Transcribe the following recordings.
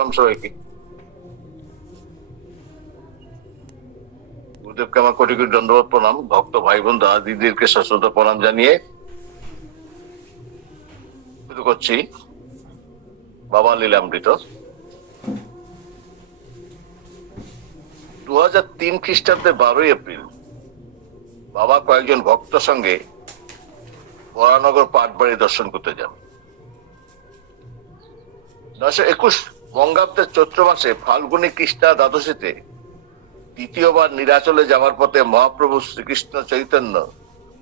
প্রণাম সবাইকে। গুরুদেবকে আমার কোটি কোটি দণ্ডবত প্রণাম। ভক্ত ভাই বোন দাদা দিদিদেরকে সশ্রদ্ধ প্রণাম জানিয়ে শুরু করছি বাবা লীলামৃত। 2003 খ্রিস্টাব্দের 12ই এপ্রিল বাবা কয়েকজন ভক্ত সঙ্গে বরানগর পাটবাড়ি দর্শন করতে যান। 921 বঙ্গাব্দের চৈত্র মাসে ফাল্গুনী কৃষ্ণা দ্বাদশীতে দ্বিতীয়বার নীলাচলে যাওয়ার পথে মহাপ্রভু শ্রীকৃষ্ণ চৈতন্য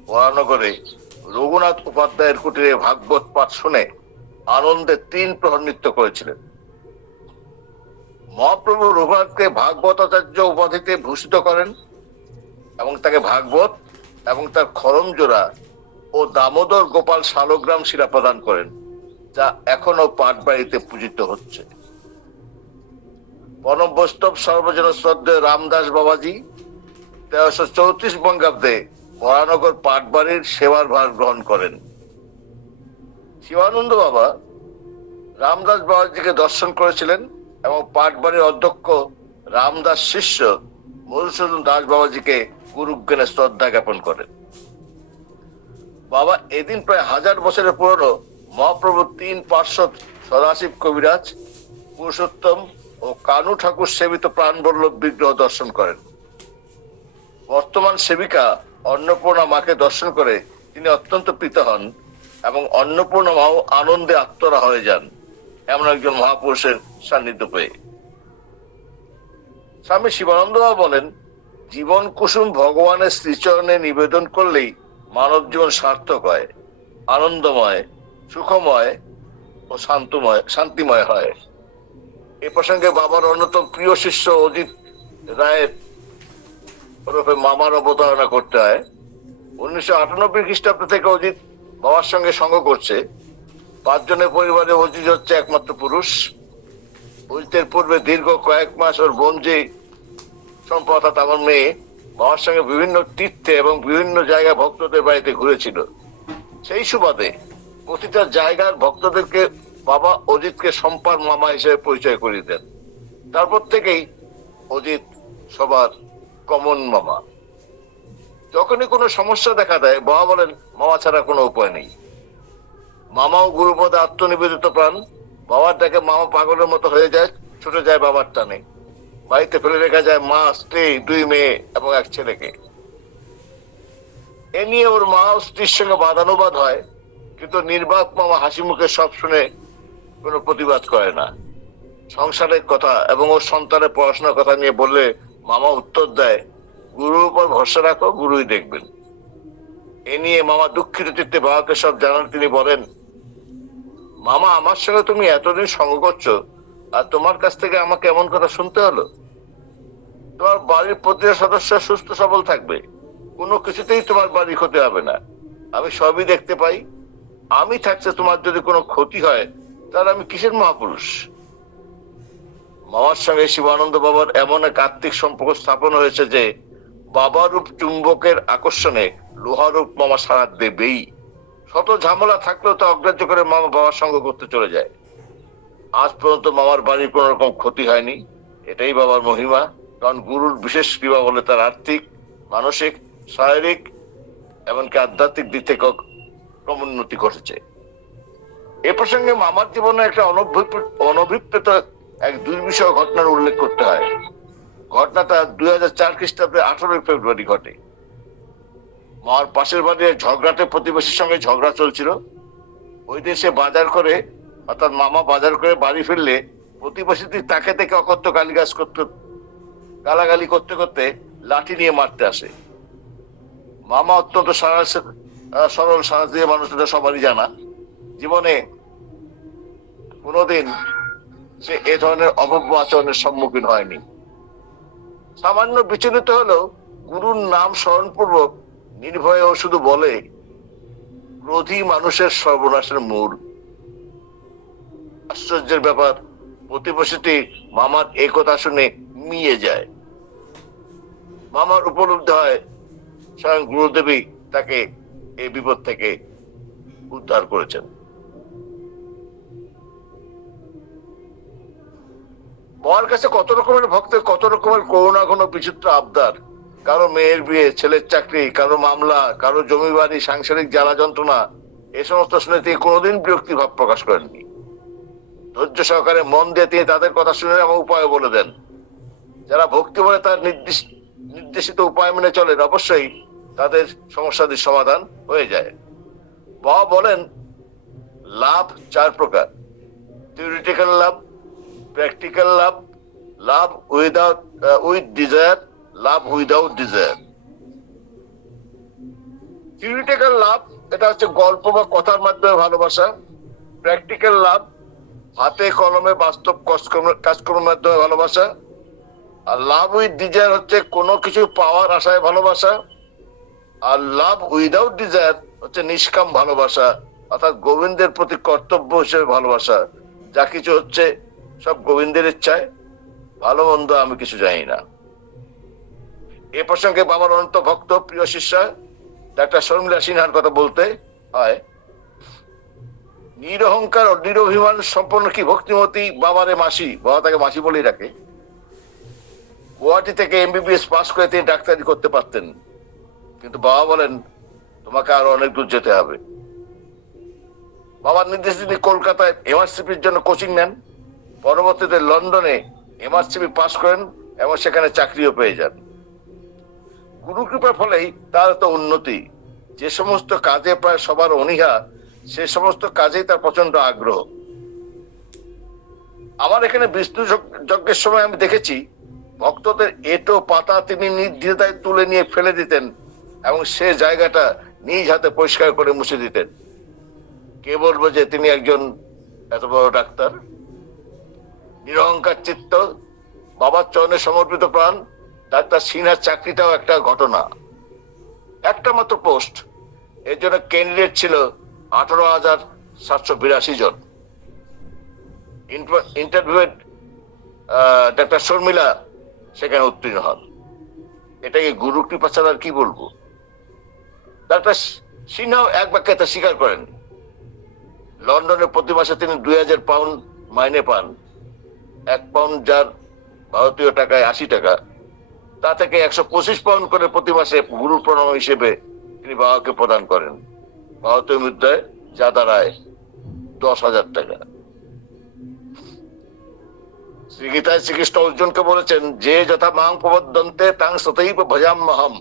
বরানগরে রঘুনাথ উপাধ্যায়ের কুটিরে ভাগবত পাঠ শুনে আনন্দে 3 প্রহর নৃত্য করেছিলেন। মহাপ্রভু রঘুনাথকে ভাগবতাচার্য উপাধিতে ভূষিত করেন এবং তাকে ভাগবত এবং তার খরম জোড়া ও দামোদর গোপাল শালগ্রাম শিরা প্রদান করেন, যা এখনো পাটবাড়িতে পূজিত হচ্ছে। পরম বৈষ্ণব সর্বজন শ্রদ্ধেয় রামদাস বাবাজি 1334 বঙ্গাব্দে বরানগর পাটবাড়ির সেবার ভার গ্রহণ করেন। শিবানন্দ বাবা রামদাস বাবাজিকে দর্শন করেছিলেন এবং পাটবাড়ির অধ্যক্ষ রামদাস শিষ্য মধুসূদন দাস বাবাজিকে গুরুজ্ঞানে শ্রদ্ধা জ্ঞাপন করেন। বাবা এদিন প্রায় 1000 বছরের পুরনো মহাপ্রভু 3 পার্শ্বদ সদাশিব কবিরাজ, পুরুষোত্তম ও কানু ঠাকুর সেবিত প্রাণবল্লভ বিগ্রহ দর্শন করেন। বর্তমান সেবিকা অন্নপূর্ণা মাকে দর্শন করে তিনি অত্যন্ত প্রীত হন এবং অন্নপূর্ণা মাও আনন্দে আত্মরা হয়ে যান এমন একজন মহাপুরুষের সান্নিধ্য পেয়ে। স্বামী শিবানন্দ বাবা বলেন, জীবন কুসুম ভগবানের শ্রীচরণে নিবেদন করলেই মানব জীবন সার্থক হয়, আনন্দময়, সুখময় ও শান্তিময় হয়। এ প্রসঙ্গে বাবার অন্যতম প্রিয় শিষ্য অজিত রায়ের ওরফে মামার অবতারণা করতে হয়। 1998 খ্রিস্টাব্দ থেকে অজিত বাবার সঙ্গে সঙ্গ করছে। 5 জনের পরিবারে অজিত হচ্ছে একমাত্র পুরুষ। অজিতের পূর্বে দীর্ঘ কয়েক মাস ওর বোন যে সম্পদ অর্থাৎ আমার মেয়ে বাবার সঙ্গে বিভিন্ন তীর্থে এবং বিভিন্ন জায়গায় ভক্তদের বাড়িতে ঘুরেছিল। সেই সুবাদে প্রতিটা জায়গার ভক্তদেরকে বাবা অজিতকে সম্পার মামা হিসেবে পরিচয় করিয়ে দেন। তারপর থেকেই অজিত সবার কমন মামা। যখনই কোনো সমস্যা দেখা দেয় বাবা বলেন, মামা ছাড়া কোনো উপায় নেই। মামাও গুরুপদে আত্মনিবেদিত প্রাণ। বাবার ডাকে মামা পাগলের মতো হয়ে যায়, ছুটে যায় বাবার টানে। বাড়িতে ফেলে রেখা যায় মা, স্ত্রী, 2 মেয়ে এবং 1 ছেলেকে। এ নিয়ে ওর মা ও স্ত্রীর সঙ্গে বাদানুবাদ হয়, কিন্তু নির্বাক মামা হাসি মুখে সব শুনে কোনো প্রতিবাদ করে না। সংসারের কথা এবং ওর সন্তানের পড়াশোনার কথা নিয়ে বললে মামা উত্তর দেয়, গুরুর উপর ভরসা রাখো, গুরুই দেখবেন। এ নিয়ে মামা দুঃখিত চিত্তে বাবাকে সব জানান। তিনি বলেন, মামা আমার সঙ্গে তুমি এতদিন সঙ্গ করছো আর তোমার কাছ থেকে আমাকে এমন কথা শুনতে হলো? তোমার বাড়ির প্রতিটা সদস্য সুস্থ সবল থাকবে, কোনো কিছুতেই তোমার বাড়ি ক্ষতি হবে না। আমি সবই দেখতে পাই। আমি থাকতে তোমার যদি কোনো ক্ষতি হয় তাহলে আমি কিসের মহাপুরুষ? মামার সঙ্গে শিবানন্দ বাবার এমন এক আত্মিক সম্পর্ক স্থাপন হয়েছে যে বাবার রূপ চুম্বকের আকর্ষণে লোহারূপ মামা সাড়া দেবেই। শত ঝামেলা থাকলেও তা অগ্রাহ্য করে মামা বাবার সঙ্গ করতে চলে যায়। আজ পর্যন্ত মামার বাড়ির কোন রকম ক্ষতি হয়নি। এটাই বাবার মহিমা। কারণ গুরুর বিশেষ কৃপা বলে তার আর্থিক, মানসিক, শারীরিক এমনকি আধ্যাত্মিক দিক থেকে ক্রমোন্নতি ঘটেছে। এ প্রসঙ্গে মামার জীবনে একটা অনভিপ্রেত এক দুর্বিষহ ঘটনার উল্লেখ করতে হয়। ঘটনাটা 2004 খ্রিস্টাব্দে 18 ফেব্রুয়ারি ঘটে। মার পাশের বাড়ির ঝগড়াটে প্রতিবেশীর সঙ্গে ঝগড়া চলছিল। ওই দিন সে বাজার করে অর্থাৎ মামা বাজার করে বাড়ি ফিরলে প্রতিবেশীটি তাকে দেখে অকথ্য গালাগালি করতে করতে লাঠি নিয়ে মারতে আসে। মামা অত্যন্ত সরল সাহসী মানুষ, সবারই জানা। জীবনে কোনোদিন সে এ ধরনের অভব্য আচরণের সম্মুখীন হয়নি। সামান্য বিচলিত হলেও গুরুর নাম স্মরণপূর্বক নির্ভয়ে ও শুধু বলে, ক্রোধী মানুষের সর্বনাশের মূল। আশ্চর্যের ব্যাপার, প্রতিবেশীটি মামার এই কথা শুনে মিয়ে যায়। মামার উপলব্ধি হয় স্বয়ং গুরুদেবী তাকে এই বিপদ থেকে উদ্ধার করেছেন। বাবার কাছে কত রকমের ভক্তের কত রকমের করুণা ঘন বিচিত্র আবদার, কারো মেয়ের বিয়ে, ছেলের চাকরি, কারো মামলা, কারো জমি বাড়ি, সাংসারিক জ্বালা যন্ত্রণা, এ সমস্ত শুনে তিনি কোনোদিন বিরক্তি ভাব প্রকাশ করেননি। ধৈর্য সহকারে মন দিয়ে তিনি তাদের কথা শুনে এবং উপায় বলে দেন। যারা ভক্তি বলে তার নির্দেশিত উপায় মেনে চলেন, অবশ্যই তাদের সমস্যাদের সমাধান হয়ে যায়। বাবা বলেন লাভ চার প্রকার: theoretical love, practical love, love with desire, love without desire. Theoretical love, এটা হচ্ছে গল্প বা কথার মাধ্যমে ভালোবাসা। প্র্যাকটিক্যাল লাভ, হাতে কলমে বাস্তব কাজকর্মের মাধ্যমে ভালোবাসা। আর লাভ উইথ ডিজায়ার হচ্ছে কোনো কিছু পাওয়ার আশায় ভালোবাসা। আর লাভ উইদাউট ডিজায়ার হচ্ছে নিষ্কাম ভালোবাসা, অর্থাৎ গোবিন্দের প্রতি কর্তব্য হিসেবে ভালোবাসা। যা কিছু হচ্ছে সব গোবিন্দের ইচ্ছায়, ভালো মন্দ আমি কিছু জানি না। এ প্রসঙ্গে বাবার অনন্ত ভক্ত প্রিয় শিষ্যা ডাক্তার শর্মিলা সিনহার কথা বলতে হয়। নিরহংকার ও নিরভিমান সম্পন্ন কি ভক্তিমতী বাবারে মাসি, বাবা তাকে মাসি বলেই রাখে, গুয়াহাটি থেকে এমবিবিএস পাস করে তিনি ডাক্তারি করতে পারতেন, কিন্তু বাবা বলেন তোমাকে আরো অনেক দূর যেতে হবে। বাবার নির্দেশে তিনি কলকাতায় এমআরসিপির জন্য কোচিং নেন। পরবর্তীতে লন্ডনে এমআরসিপি পাস করেন এবং সেখানে চাকরিও পেয়ে যান। গুরু কৃপার ফলেই তার তো উন্নতি। যে সমস্ত কাজে প্রায় সবার অনীহা, সে সমস্ত কাজেই তার প্রচন্ড আগ্রহ। আমার এখানে বিষ্ণু যজ্ঞের সময় আমি দেখেছি ভক্তদের এটো পাতা তিনি নির্দ্বিধায় তুলে নিয়ে ফেলে দিতেন এবং সে জায়গাটা নিজ হাতে পরিষ্কার করে মুছে দিতেন। কে বলবো যে তিনি একজন এত বড় ডাক্তার? নিরহংকার চিত্ত, বাবার চরণে সমর্পিত প্রাণ। ডাক্তার সিনহার চাকরিটাও একটা ঘটনা। একটা মাত্র পোস্ট, এর জন্য ক্যান্ডিডেট ছিল 18,782 জন। ইন্টারভিউ ডাক্তার শর্মিলা সেখানে উত্তীর্ণ হন। এটাকে গুরু কৃপা ছাড়া আর কি বলবো। ডাক্তার সিনহাও এক বাক্যে তা স্বীকার করেন। লন্ডনে প্রতি মাসে তিনি 2,000 পাউন্ড মাইনে পান। 1 পাউন্ড যার ভারতীয় টাকায় 80 টাকা, তা থেকে 125 পাউন্ড করে প্রতি মাসে গুরু প্রণাম হিসেবে তিনি বাবাকে প্রদান করেন। ভারতীয় মুদ্রায় যা দাঁড়ায় 10,000 টাকা। শ্রীগীতায় শ্রীকৃষ্ণ অর্জুনকে বলেছেন, যে যথা মাং প্রবদন্তে তাং সতৈব ভজাম্যহম,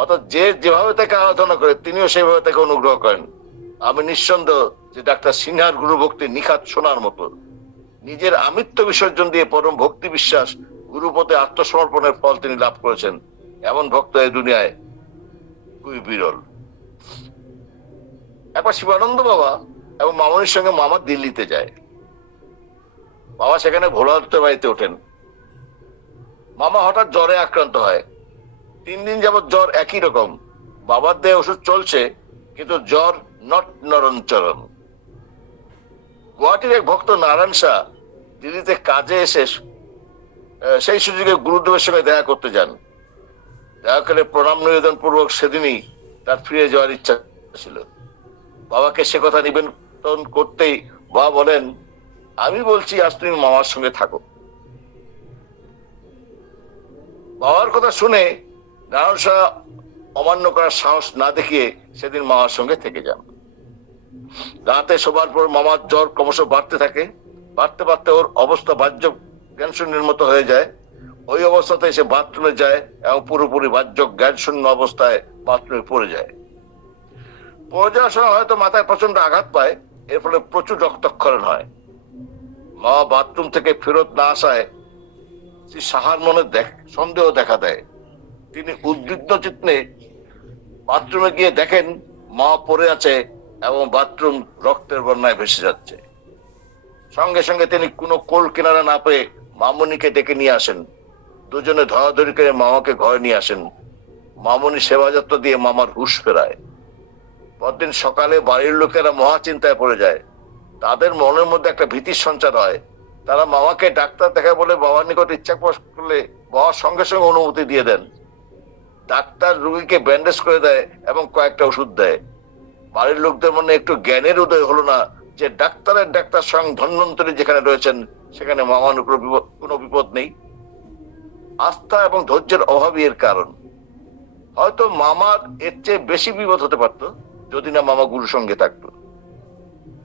অর্থাৎ যে যেভাবে তাকে আরাধনা করে তিনিও সেইভাবে তাকে অনুগ্রহ করেন। আমি নিঃসন্দেহ যে ডাক্তার সিনহার গুরু ভক্তি নিখাত সোনার মতো। নিজের আমিত্ব বিসর্জন দিয়ে পরম ভক্তি বিশ্বাস গুরুপদে আত্মসমর্পণের ফল তিনি লাভ করেছেন। এমন ভক্ত এই দুনিয়ায় খুবই বিরল। একবার শিবানন্দ বাবা এবং মামনির সঙ্গে মামা দিল্লিতে যায়। বাবা সেখানে ভোলাতে বাড়িতে ওঠেন। মামা হঠাৎ জ্বরে আক্রান্ত হয়। 3 দিন যাবৎ জ্বর একই রকম। বাবার দেহে ওষুধ চলছে, কিন্তু জ্বর নট নরণচরণ। গুয়াহাটির এক ভক্ত নারায়ণ শাহ দিল্লিতে কাজে এসে সেই সুযোগে গুরুদেবের সঙ্গে দেখা করতে যান। দেখা করে প্রণাম নিবেদন পূর্বক সেদিনই তার ফিরে যাওয়ার ইচ্ছা ছিল। বাবাকে সে কথা নিবেদন করতেই বাবা বলেন, আমি বলছি আজ তুমি মামার সঙ্গে থাকো। বাবার কথা শুনে নারায়ণ শাহ অমান্য করার সাহস না দেখিয়ে সেদিন মামার সঙ্গে থেকে যান। রাতে শোবার পর মামার জ্বর ক্রমশ বাড়তে থাকে। বাড়তে বাড়তে ওর অবস্থা বাহ্য জ্ঞান শূন্যের মতো হয়ে যায়। ওই অবস্থাতে সে বাথরুমে যায় এবং পুরোপুরি বাহ্য জ্ঞান শূন্য অবস্থায় বাথরুমে পড়ে যায়। পড়ে যাওয়ার সময় হয়তো মাথায় প্রচন্ড আঘাত পায়, এর ফলে প্রচুর রক্তক্ষরণ হয়। মা বাথরুম থেকে ফেরত না আসায় শ্রী সাহার মনে সন্দেহ দেখা দেয়। তিনি উদ্বিগ্ন চিত্তে বাথরুমে গিয়ে দেখেন মা পড়ে আছে এবং বাথরুম রক্তের বন্যায় ভেসে যাচ্ছে। সঙ্গে সঙ্গে তিনি কোনো কোল কিনারা না পেয়ে মামনিকে ডেকে নিয়ে আসেন। দুজনে ধরাধরি করে মামাকে ঘরে নিয়ে আসেন। মামনি সেবাযত্ন দিয়ে মামার হুঁশ ফেরায়। পরদিন সকালে বাড়ির লোকেরা মহা চিন্তায় পড়ে যায়। তাদের মনের মধ্যে একটা ভীতির সঞ্চার হয়। তারা মামাকে ডাক্তার দেখায় বলে বাবার নিকট ইচ্ছা প্রকাশ করলে বাবার সঙ্গে সঙ্গে অনুমতি দিয়ে দেন। ডাক্তার রোগীকে ব্যান্ডেজ করে দেয় এবং কয়েকটা ওষুধ দেয়। বাড়ির লোকদের মনে একটু জ্ঞানের উদয় হলো না যে ডাক্তার স্বয়ং ধন্বন্তরী যেখানে রয়েছেন সেখানে মামার উপর কোনো বিপদ নেই। আস্থা এবং ধৈর্যের অভাবই এর কারণ। হয়তো মামার এর চেয়ে বেশি বিপদ হতে পারতো যদি না মামা গুরুর সঙ্গে থাকতো।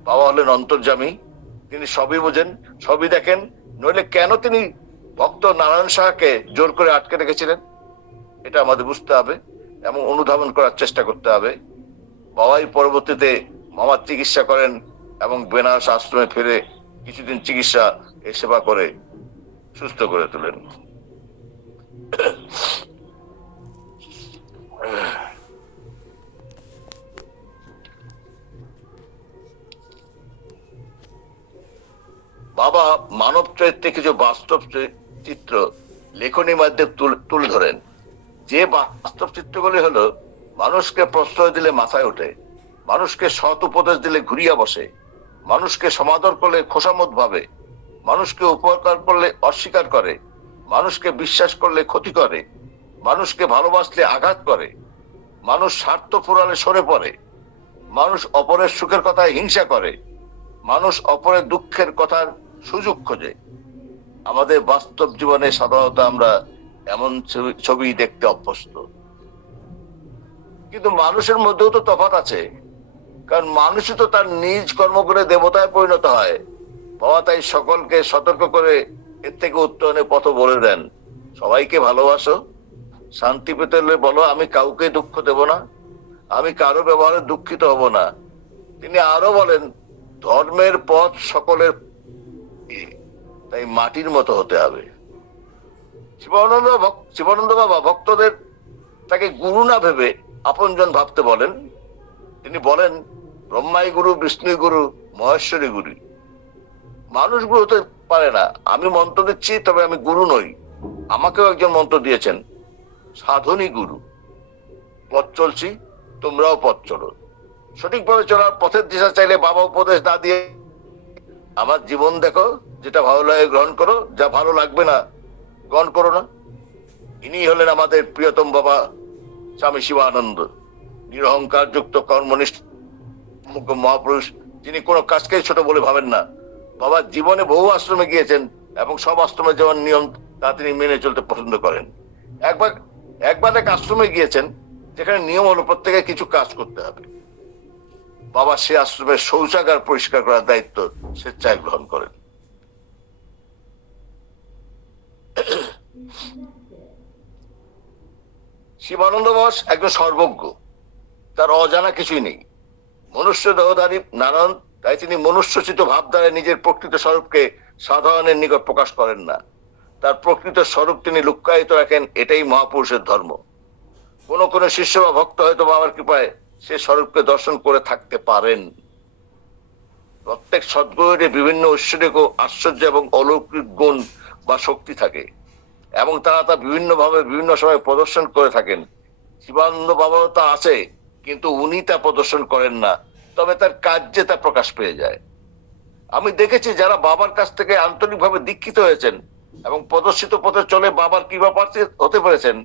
বাবা হলেন অন্তর্যামী, তিনি সবই বোঝেন, সবই দেখেন, নইলে কেন তিনি ভক্ত নারায়ণ সাহাকে জোর করে আটকে রেখেছিলেন? এটা আমাদের বুঝতে হবে এবং অনুধাবন করার চেষ্টা করতে হবে। বাবাই পরবর্তীতে মামার চিকিৎসা করেন এবং বেনারস আশ্রমে ফিরে কিছুদিন চিকিৎসা সেবা করে সুস্থ করে তোলেন। বাবা মানব চরিত্রে কিছু বাস্তব চিত্র লেখনীর মাধ্যমে তুলে ধরেন। যে বাস্তব চিত্রগুলি হলো, মানুষকে প্রশ্রয় দিলে মাথায় ওঠে, মানুষকে সৎ উপদেশ দিলে ঘুরিয়া বসে, মানুষকে সমাদর করলে খোসামত ভাবে, মানুষকে উপকার করলে অস্বীকার করে, মানুষকে বিশ্বাস করলে ক্ষতি করে, মানুষকে ভালোবাসলে আঘাত করে, মানুষ স্বার্থ ফুরালে সরে পড়ে, মানুষ অপরের সুখের কথায় হিংসা করে, মানুষ অপরের দুঃখের কথার সুযোগ খোঁজে। আমাদের বাস্তব জীবনে সাধারণত আমরা এমন ছবি দেখতে অভ্যস্ত, কিন্তু মানুষের মধ্যেও তো তফাৎ আছে, কারণ মানুষই তো তার নিজ কর্ম করে দেবতায় পরিণত হয়। বাবা তাই সকলকে সতর্ক করে এর থেকে উত্তরণের পথ বলে দেন। সবাইকে ভালোবাসো, শান্তি পেতে হলে বলো আমি কাউকে দুঃখ দেব না, আমি কারো ব্যবহারে দুঃখিত হব না। তিনি আরো বলেন, ধর্মের পথ সকলের, তাই মাটির মতো হতে হবে। শিবানন্দ বাবা ভক্তদের তাকে গুরু না ভেবে আপনজন ভাবতে বলেন। তিনি বলেন, ব্রহ্মাই গুরু, বিষ্ণু গুরু, মহেশ্বরী গুরু। মানুষ গুরু হতে পারে না। আমি মন্ত্র দিচ্ছি, তবে আমি গুরু নই। আমাকেও একজন মন্ত্র দিয়েছেন, সাধনী গুরু। পথ চলছি, তোমরাও পথ চলো। সঠিকভাবে চলার পথের দিশা চাইলে বাবা উপদেশ না দিয়ে, আমার জীবন দেখো, যেটা ভালো লাগে গ্রহণ করো, যা ভালো লাগবে না গ্রহণ করো না। ইনি হলেন আমাদের প্রিয়তম বাবা স্বামী শিবানন্দ, নিরহংকার যুক্ত কর্মনিষ্ঠ মহাপুরুষ, যিনি কোনো কাজকেই ছোট বলে ভাবেন না। বাবা জীবনে বহু আশ্রমে গিয়েছেন এবং সব আশ্রমের যেমন নিয়ম তা তিনি মেনে চলতে পছন্দ করেন। একবার এক আশ্রমে গিয়েছেন যেখানে নিয়ম হলো প্রত্যেকে কিছু কাজ করতে হবে। বাবা সে আশ্রমের শৌচাগার পরিষ্কার করার দায়িত্ব স্বেচ্ছায় গ্রহণ করেন। শিবানন্দ বস একজন সর্বজ্ঞ, তার অজানা কিছুই নেই। মনুষ্য দেহধারী নারায়ণ, তাই তিনি মনুষ্যচিত ভাব দ্বারা নিজের প্রকৃত স্বরূপকে সাধারণের নিকট প্রকাশ করেন না। তার প্রকৃত স্বরূপ তিনি লুক্কায়িত রাখেন, এটাই মহাপুরুষের ধর্ম। কোন শিষ্য বা ভক্ত হয়তো বাবার কৃপায় সে স্বরূপকে দর্শন করে থাকতে পারেন। প্রত্যেক সদ্গুণের বিভিন্ন ঐশ্বরিক ও আশ্চর্য এবং অলৌকিক গুণ বা শক্তি থাকে এবং তারা তা বিভিন্ন ভাবে বিভিন্ন সময় প্রদর্শন করে থাকেন। শিবানন্দ বাবাও তা আছে, কিন্তু উনি তা প্রদর্শন করেন না, তবে তার কার্যে তা প্রকাশ পেয়ে যায়। আমি দেখেছি যারা বাবার কাছ থেকে আন্তরিকভাবে দীক্ষিত হয়েছেন এবং প্রদর্শিত পথে চলে বাবার কৃপা প্রার্থী হতে পেরেছেন,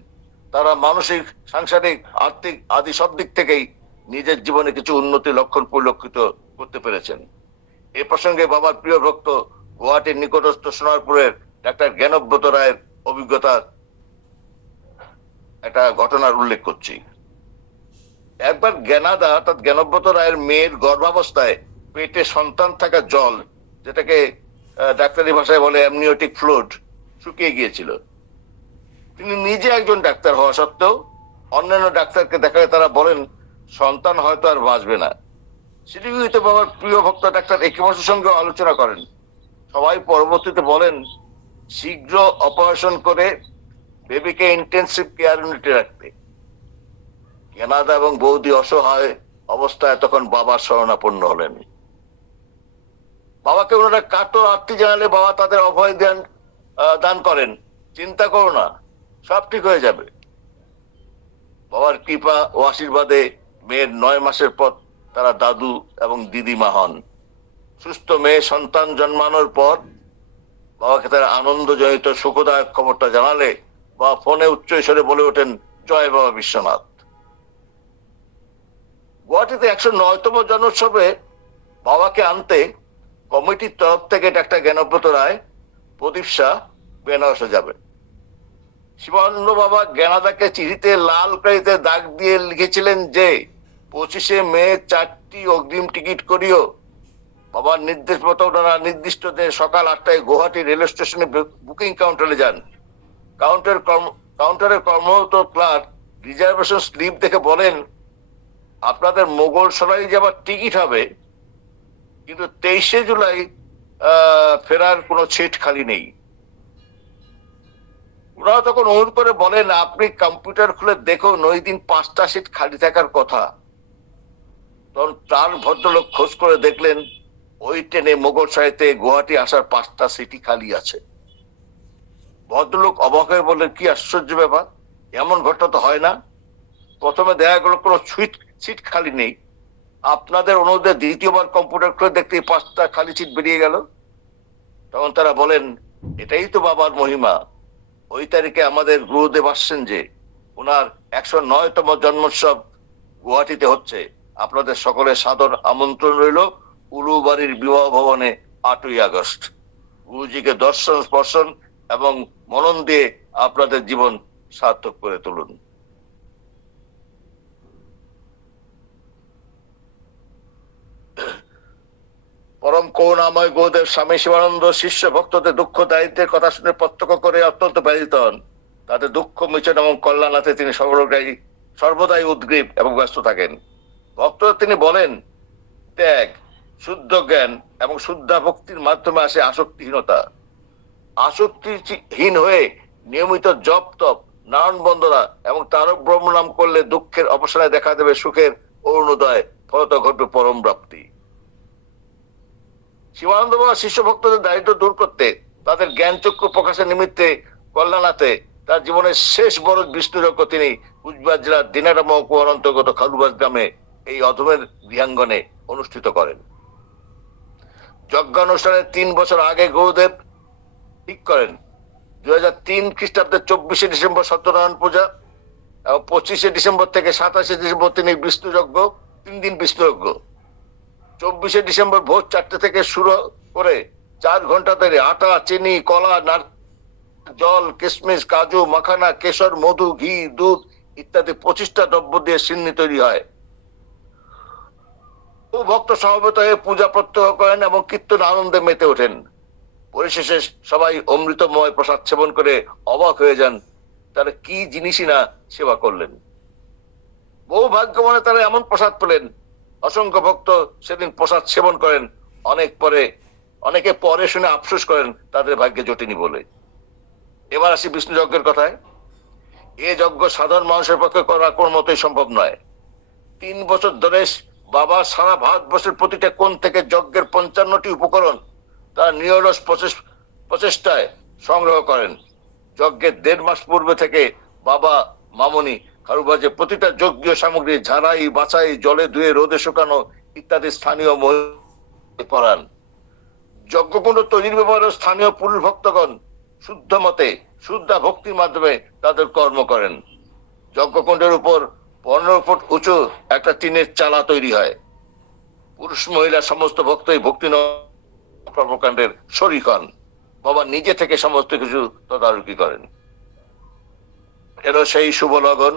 তারা মানসিক, সাংসারিক, আর্থিক আদি সব দিক থেকেই নিজের জীবনে কিছু উন্নতি লক্ষণ পরিলক্ষিত করতে পেরেছেন। এ প্রসঙ্গে বাবার প্রিয় ভক্ত গুয়াহাটির নিকটস্থ সোনারপুরের ডাক্তার জ্ঞানব্রত রায়ের অভিজ্ঞতার একটা ঘটনার উল্লেখ করছি। একবার জ্ঞানাদা অর্থাৎ জ্ঞানব্রত রায়ের মেয়ের গর্ভাবস্থায় পেটে সন্তান থাকা জল, যেটাকে ডাক্তারি ভাষায় বলে অ্যামনিওটিক ফ্লুইড, শুকিয়ে গিয়েছিল। তিনি নিজে একজন ডাক্তার হওয়া সত্ত্বেও অন্যান্য ডাক্তারকে দেখালে তারা বলেন সন্তান হয়তো আর বাঁচবে না। শিলিগুড়িতে বাবার প্রিয় ভক্ত ডাক্তার একিমসের সঙ্গে আলোচনা করেন। সবাই পরবর্তীতে বলেন শীঘ্র অপারেশন করে বেবিকে ইন্টেন্সিভ কেয়ার ইউনিটে রাখতে। জ্ঞানাদা এবং বৌদি অসহায় অবস্থায় তখন বাবার শরণাপন্ন হলেন। বাবাকে ওনারা কাতর আর্তি জানালে বাবা তাদের অভয় দান করেন, চিন্তা করো না, সব ঠিক হয়ে যাবে। বাবার কৃপা ও আশীর্বাদে মেয়ের 9 মাসের পর তারা দাদু এবং দিদিমা হন। সুস্থ মেয়ে সন্তান জন্মানোর পর বাবাকে তারা আনন্দজনিত সুখদায়ক খবরটা জানালে বা ফোনে উচ্চ স্বরে বলে ওঠেন, জয় বাবা বিশ্বনাথ। গুয়াহাটিতে 109তম জন্মোৎসবে বাবাকে আনতে কমিটির তরফ থেকে ডাক্তার জ্ঞানব্রত রায় প্রদীপ শাহ বেনারসে যাবেন। শিবানন্দ বাবা জ্ঞানাদাকে চিঠিতে লাল কালিতে দাগ দিয়ে লিখেছিলেন যে 25শে মে 4টি অগ্রিম টিকিট করিও। বাবার নির্দেশ মতো ওনারা নির্দিষ্ট দিনে সকাল 8টায় গুয়াহাটি রেল স্টেশনে বুকিং কাউন্টারে যান। কাউন্টারে কর্মরত ক্লার্ক রিজার্ভেশন স্লিপ দেখে বলেন, আপনাদের মোগল সরাই যাবার টিকিট হবে, কিন্তু 23শে জুলাই ফেরার কোনো সিট খালি নেই। ওনারা তখন অনুরোধ করে বলেন, আপনি কম্পিউটার খুলে দেখুন ওই দিন 5টা সিট খালি থাকার কথা। তখন তার ভদ্রলোক খোঁজ করে দেখলেন ওই ট্রেনে মোগল সাহিত্যে গুয়াহাটি আসার 5টা সিটই খালি আছে। ভদ্রলোক অবাক হয়ে বললেন, কি আশ্চর্য ব্যাপার, এমন ঘটনা তো হয় না। প্রথমে দেখা গেল কোনো সিট খালি নেই, আপনাদের অনুরোধে দ্বিতীয়বার কম্পিউটার খুলে দেখতে 5টা খালি সিট বেরিয়ে গেল। তখন তারা বলেন, এটাই তো বাবার মহিমা। ওই তারিখে আমাদের গুরুদেব আসছেন যে, ওনার 109তম জন্মোৎসব গুয়াহাটিতে হচ্ছে। আপনাদের সকলের সাদর আমন্ত্রণ রইল উলুবাড়ির বিবাহ ভবনে 8ই আগস্ট। গুরুজিকে দর্শন স্পর্শন এবং মনন দিয়ে আপনাদের জীবন সার্থক করে তুলুন। পরম করুণাময় গুরুদেব স্বামী শিবানন্দ শিষ্য ভক্তদের দুঃখ দারিদ্রের কথা শুনে প্রত্যক্ষ করে অত্যন্ত ব্যথিত হন। তাদের দুঃখ মিচন এবং কল্যাণাতে তিনি সর্বদাই উদ্গ্রীব এবং ব্যস্ত থাকেন। ভক্তদের তিনি বলেন, ত্যাগ, শুদ্ধ জ্ঞান এবং শুদ্ধা ভক্তির মাধ্যমে আসে আসক্তিহীনতা। আসক্তিহীন হয়ে নিয়মিত জপ তপ, নারায়ণ বন্দনা এবং তারক ব্রহ্ম নাম করলে দুঃখের অবসানে দেখা দেবে সুখের অরুণোদয়, ফলত ঘটবে পরম প্রাপ্তি। শিবানন্দ বাবা শিষ্য ভক্তদের দারিদ্র দূর করতে, তাদের জ্ঞান চক্ষু প্রকাশের নিমিত্তে কল্যাণাতে তার জীবনের শেষ বড় বিষ্ণুযজ্ঞ তিনি কুচবিহার জেলার দিনাটা মহকুমার অন্তর্গত খালুবাস গ্রামে এই অধমের গৃহাঙ্গনে অনুষ্ঠিত করেন। যজ্ঞানুষ্ঠানের 3 বছর আগে গুরুদেব ঠিক করেন 2003 খ্রিস্টাব্দের 24শে ডিসেম্বর সত্যনারায়ণ পূজা এবং 25শে ডিসেম্বর থেকে 27শে ডিসেম্বর তিনি বিষ্ণুযজ্ঞ, 3 দিন বিষ্ণুযজ্ঞ। 24শে ডিসেম্বর ভোর 4টে থেকে শুরু করে 4 ঘন্টা ধরে আটা, চিনি, কলা, জল, কিশমিশ, কাজু, মাখানা, কেশর, মধু, ঘি, দুধ ইত্যাদি 25টা দ্রব্য দিয়ে সিন্নি তৈরি হয়। ভক্ত সমবেত হয়ে পূজা প্রত্যক্ষ করেন এবং কীর্তন আনন্দে মেতে ওঠেন। পরিশেষে সবাই অমৃতময় প্রসাদ সেবন করে অবাক হয়ে যান, তারা কি জিনিসই না সেবা করলেন। বহু ভাগ্যবানে তারা এমন প্রসাদ পেলেন। অসংখ্য ভক্ত সেদিন প্রসাদ সেবন করেন। অনেকে পরে শুনে আফসোস করেন তাদের ভাগ্যে জটিনি বলে। এবার আসি বিষ্ণু যজ্ঞের কথায়। এ যজ্ঞ সাধারণ মানুষের পক্ষে করা কোন মতেই সম্ভব নয়। 3 বছর ধরে বাবা সারা ভারতবর্ষের প্রতিটা কোণ থেকে যজ্ঞের 55টি উপকরণ তার নিরলস প্রচেষ্টায় সংগ্রহ করেন। যজ্ঞের 1.5 মাস পূর্বে থেকে বাবা মামনি খারুবাজে প্রতিটা যজ্ঞীয় সামগ্রী ঝাড়াই, বাছাই, জলে ধুয়ে রোদে শুকানো ইত্যাদি স্থানীয় করান। যজ্ঞকুণ্ড তৈরির ব্যাপারে স্থানীয় পুরুষ ভক্তগণ শুদ্ধ মতে শুদ্ধা ভক্তির মাধ্যমে তাদের কর্ম করেন। যজ্ঞকুণ্ডের উপর 15 ফুট উঁচু একটা টিনের চালা তৈরি হয়। পুরুষ মহিলা সমস্ত ভক্তই ভক্তি কর্মকাণ্ডের শরীক হন। বাবা নিজে থেকে সমস্ত কিছু তদারকি করেন। এরও সেই শুভ লগন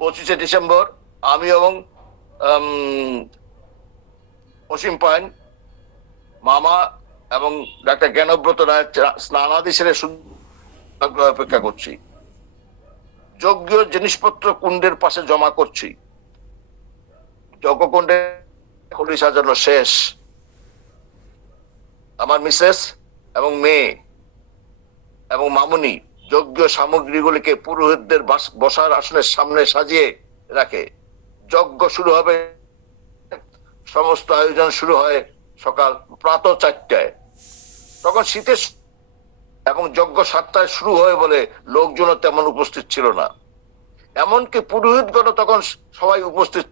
25শে ডিসেম্বর আমি এবং অসীম পায়ন, মামা এবং ডাক্তার জ্ঞানব্রত রায় স্নানাদি সেরে অপেক্ষা করছি। যজ্ঞীয় জিনিসপত্র কুণ্ডের পাশে জমা করছি। যজ্ঞকুণ্ডে খড়ি সাজানো শেষ। আমার মিসেস এবং মেয়ে এবং মামুনি যজ্ঞীয় সামগ্রীগুলিকে পুরোহিতদের বসার আসনের সামনে সাজিয়ে রাখে। যজ্ঞ শুরু হবে, সমস্ত আয়োজন শুরু হয় সকাল প্রাতঃ 4টায়। তখন শীতের এবং যজ্ঞ 7টায় শুরু হয় বলে লোকজনও তেমন উপস্থিত ছিল না। এমনকি পুরোহিতগণ তখন সবাই উপস্থিত।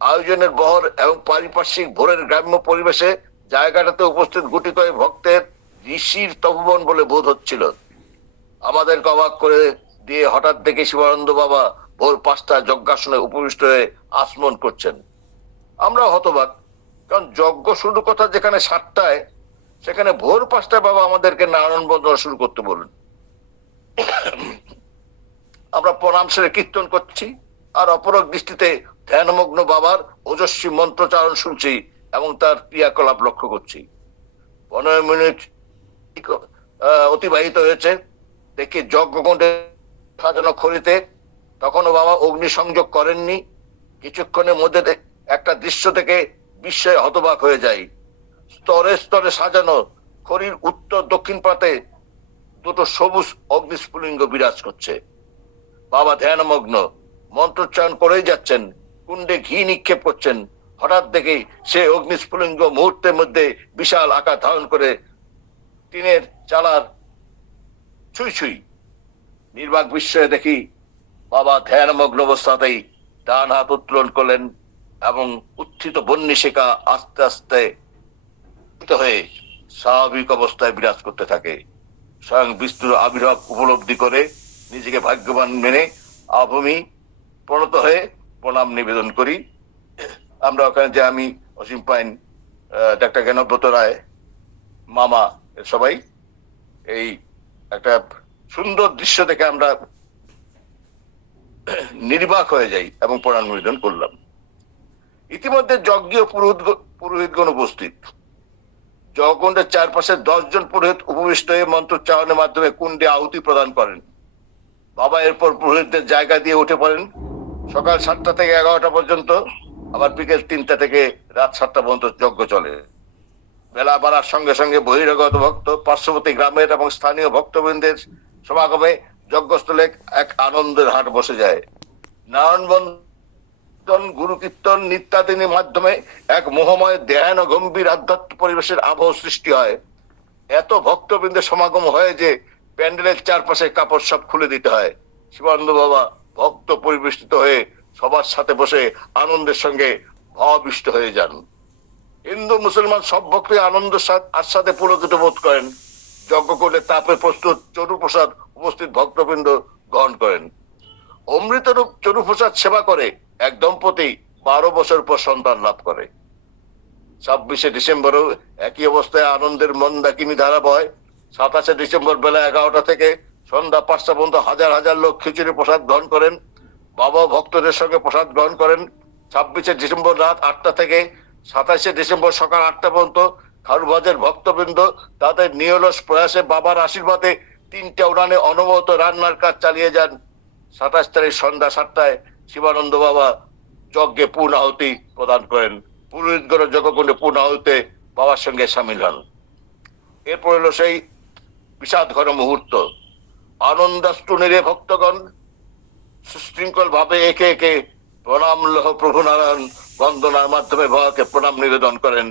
আয়োজনের বহর এবং পারিপার্শ্বিক ভোরের গ্রাম্য পরিবেশে জায়গাটাতে উপস্থিত গুটি কয়েক ভক্তের ঋষির তপবন বলে বোধ হচ্ছিল। আমাদের অবাক করে দিয়ে হঠাৎ দেখে শিবানন্দ বাবা ভোর 5টায় যজ্ঞাসনে উপবিষ্ট হয়ে আচমন করছেন। আমরা হতবাক। কারণ যজ্ঞ শুরু কথা যেখানে 7টায়, সেখানে ভোর 5টায় বাবা আমাদেরকে নারায়ণ বন্দনা শুরু করতে বলুন। আমরা প্রণাম সেরে কীর্তন করছি, আর অপরক দৃষ্টিতে ধ্যানমগ্ন বাবার ওজস্বী মন্ত্রচারণ শুনছি এবং তার ক্রিয়াকলাপ লক্ষ্য করছি। 15 মিনিট অতিবাহিত হয়েছে। দেখি যজ্ঞকুণ্ডে সাজানো খড়িতে তখনও বাবা অগ্নি সংযোগ করেননি। কিছুক্ষণের মধ্যে একটা দৃশ্য থেকে বিস্ময়ে হতবাক হয়ে যাই। স্তরে স্তরে সাজানো খড়ির উত্তর দক্ষিণ প্রাতে দুটো সবুজ অগ্নিস্ফুলিঙ্গ বিরাজ করছে। বাবা ধ্যানমগ্ন মন্ত্রোচ্চারণ করেই যাচ্ছেন, কুণ্ডে ঘি নিক্ষেপ করছেন। হঠাৎ দেখে সে অগ্নিস্ফুলিঙ্গ মুহূর্তের মধ্যে বিশাল আকার ধারণ করে টিনের চালার ছুঁই ছুঁই। নির্বাক বিস্ময়ে দেখি বাবা ধ্যানমগ্ন অবস্থাতেই ডান হাত উত্তোলন করলেন এবং উত্থিত বহ্নিশিখা আস্তে আস্তে হয়ে স্বাভাবিক অবস্থায় বিরাজ করতে থাকে। স্বয়ং বিষ্ণুর আবির্ভাব উপলব্ধি করে নিজেকে ভাগ্যবান মেনে আভূমি প্রণত হয়ে প্রণাম নিবেদন করি। আমরা ওখানে যে আমি অসীম পাইন, ডাক্তার জ্ঞানব্রত রায়, মামা, সবাই এই একটা সুন্দর দৃশ্য দেখে আমরা নির্বাক হয়ে যাই এবং প্রণাম নিবেদন করলাম। ইতিমধ্যে যজ্ঞীয় পুরোহিতগণ উপস্থিত। যজ্ঞকুণ্ডের চারপাশে 10 জন পুরোহিত উপবিষ্ট হয়ে মন্ত্রোচ্চারণের মাধ্যমে কুণ্ডে আহুতি প্রদান করেন। বাবা এরপর পুরোহিতদের জায়গা দিয়ে উঠে পড়েন। সকাল 7টা থেকে 11টা পর্যন্ত, আবার বিকেল 3টা থেকে রাত 7টা পর্যন্ত যজ্ঞ চলে। বেলা বাড়ার সঙ্গে সঙ্গে বহিরাগত ভক্ত, পার্শ্ববর্তী গ্রামের এবং স্থানীয় ভক্তবৃন্দের সমাগমে যজ্ঞস্থলে এক আনন্দের হাট বসে যায়। নারায়ণ বন্দন, গুরু কীর্তন, নিত্যাদিনীর মাধ্যমে এক মোহময় ধ্যান ও গম্ভীর আধ্যাত্মিক পরিবেশের আবহ সৃষ্টি হয়। এত ভক্তবৃন্দের সমাগম হয় যে প্যান্ডেলের চারপাশে কাপড় সব খুলে দিতে হয়। শিবানন্দ বাবা ভক্ত পরিবেষ্টিত হয়ে সবার সাথে বসে আনন্দের সঙ্গে ভাবাবিষ্ট হয়ে যান। হিন্দু মুসলমান সব ভক্তই আনন্দ আস্বাদে পুলকিত বোধ করেন। যজ্ঞকুণ্ডে তাপে প্রস্তুত চরুপ্রসাদ উপস্থিত ভক্তবৃন্দ গ্রহণ করেন। অমৃতরূপ চরুপ্রসাদ সেবা করে এক দম্পতি 12 বছর পর সন্তান লাভ করে। 26শে ডিসেম্বরও একই অবস্থায় আনন্দের মন্দাকিনী ধারা বয়। 27শে ডিসেম্বর বেলা 11টা থেকে সন্ধ্যা 5টা পর্যন্ত হাজার হাজার লোক খিচুড়ি প্রসাদ গ্রহণ করেন। বাবা ভক্তদের সঙ্গে প্রসাদ গ্রহণ করেন। 26শে ডিসেম্বর রাত 8টা থেকে 27শে ডিসেম্বর সকাল 8টা পর্যন্ত খারুবাজের ভক্তবৃন্দ তাদের নিরলস প্রয়াসে বাবার আশীর্বাদে 3টে উড়ানে অনবরত রান্নার কাজ চালিয়ে যান। 27 তারিখ সন্ধ্যা 7টায় শিবানন্দ বাবা যজ্ঞে পূর্ণাহুতি প্রদান করেন। পুরোহিতগণ যজ্ঞকুণ্ডে পূর্ণাহুতিতে বাবার সঙ্গে সামিল হন। এরপর হলো সেই বিষাদ ঘন মুহূর্ত। আনন্দাশ্রু নিরে ভক্তগণ সুশৃঙ্খল ভাবে একে একে প্রণাম লহ প্রভু নারায়ণ বন্দনার মাধ্যমে বাবাকে প্রণাম নিবেদন করেন।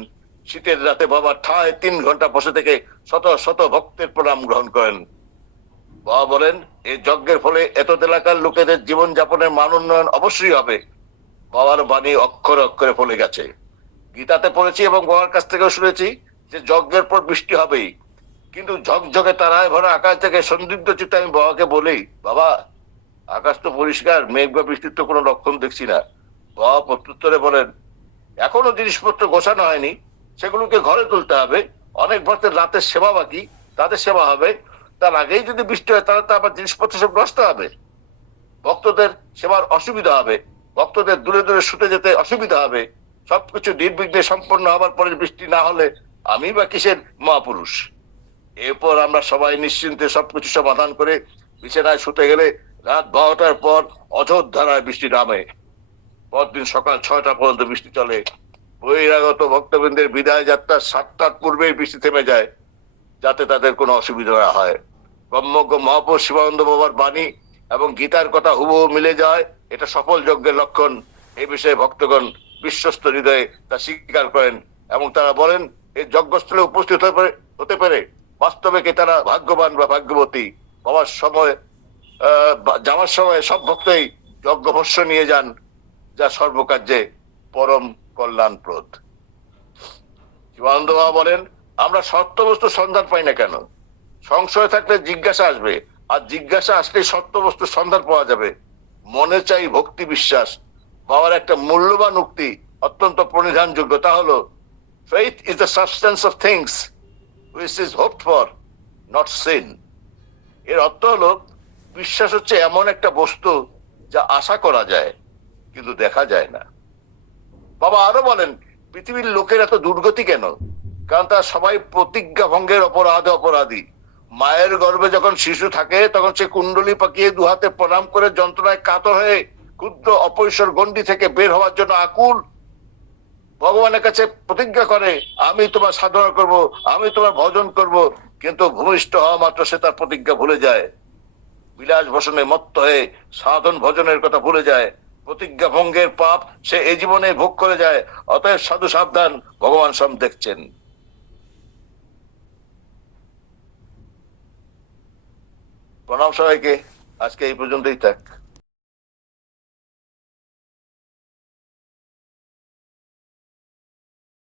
শীতের রাতে বাবা ঠায় 3 ঘন্টা বসে থেকে শত শত ভক্তের প্রণাম গ্রহণ করেন। বাবা বলেন, এই যজ্ঞের ফলে এত এলাকার লোকেদের জীবন যাপনের মান উন্নয়ন অবশ্যই হবে। বাবার বাণী অক্ষরে অক্ষরে ফলে গেছে। গীতাতে পড়েছি এবং বাবার কাছ থেকেও শুনেছি যে যজ্ঞের পর বৃষ্টি হবেই। কিন্তু ঝকঝকে তারায় ভরা আকাশ থেকে সন্দিগ্ধ চিত্তে আমি বাবাকে বলি, বাবা আকাশ তো পরিষ্কার, মেঘ বা বৃষ্টির তো কোনো লক্ষণ দেখছি না। বাবা প্রত্যুত্তরে বলেন, এখনো জিনিসপত্র গোছানো হয়নি, সেগুলোকে ঘরে তুলতে হবে। অনেক ভক্তের রাতের সেবা বাকি, তাদের সেবা হবে। তার আগেই যদি বৃষ্টি হয় তাহলে তো আবার জিনিসপত্র সব নষ্ট হবে, ভক্তদের সেবার অসুবিধা হবে, ভক্তদের দূরে দূরে শুতে যেতে অসুবিধা হবে। সবকিছু নির্বিঘ্নে সম্পন্ন হবার পরে বৃষ্টি না হলে আমি বা কিসের মহাপুরুষ। এরপর আমরা সবাই নিশ্চিন্তে সবকিছু সমাধান করে বিছানায় শুতে গেলে রাত 12টার পর অঝোর ধারায় বৃষ্টি নামে। পরদিন সকাল 6টা পর্যন্ত বৃষ্টি চলে। বহিরাগত ভক্তবৃন্দের বিদায় যাত্রার 7টার পূর্বেই বৃষ্টি থেমে যায়, যাতে তাদের কোনো অসুবিধা না হয়। ব্রহ্মজ্ঞ মহাপুরুষ শিবানন্দ বাবার বাণী এবং গীতার কথা হুবহু মিলে যায়, এটা সফল যজ্ঞের লক্ষণ। এই বিষয়ে ভক্তগণ বিশ্বস্ত হৃদয়ে তা স্বীকার করেন এবং তারা বলেন, এই যজ্ঞস্থলে উপস্থিত হতে পারে বাস্তবে কি তারা ভাগ্যবান বা ভাগ্যবতী। বাবার সময় যাওয়ার সময় সব ভক্তই যজ্ঞভস্য নিয়ে যান, যা সর্বকার্যে পরম কল্যাণপ্রদ। শিবানন্দ বাবা বলেন, আমরা সত্য বস্তু সন্ধান পাই না কেন? সংশয় থাকলে জিজ্ঞাসা আসবে, আর জিজ্ঞাসা আসলে সত্য বস্তুর সন্ধান পাওয়া যাবে। মনে চাই ভক্তি বিশ্বাস। বাবার একটা মূল্যবান উক্তি অত্যন্ত প্রণিধানযোগ্য, তা হলো Faith is the substance of things which is hoped for, not seen. এর অর্থ হলো বিশ্বাস হচ্ছে এমন একটা বস্তু যা আশা করা যায় কিন্তু দেখা যায় না। বাবা আরো বলেন, পৃথিবীর লোকের এত দুর্গতি কেন? কারণ তারা সবাই প্রতিজ্ঞা ভঙ্গের অপরাধী। মায়ের গর্ভে যখন শিশু থাকে তখন সে কুণ্ডলি পাকিয়ে দুহাতে প্রণাম করে যন্ত্রণায় কাতর হয়ে ক্ষুদ্র অপরিসর গণ্ডি থেকে বের হওয়ার জন্য আকুল ভগবানের কাছে প্রতিজ্ঞা করে, আমি তোমার সাধনা করব, আমি তোমার ভজন করব, কিন্তু ভূমিষ্ঠ হওয়া মাত্র সে তার প্রতিজ্ঞা ভুলে যায়। বিলাস বসনে মত্ত হয়ে সাধন ভজনের কথা ভুলে যায়। প্রতিজ্ঞা ভঙ্গের পাপ সে এই জীবনে ভোগ করে যায়। অতএব সাধু সাবধান, ভগবান সব দেখছেন। প্রণাম সবাইকে, আজকে এই পর্যন্তই থাক।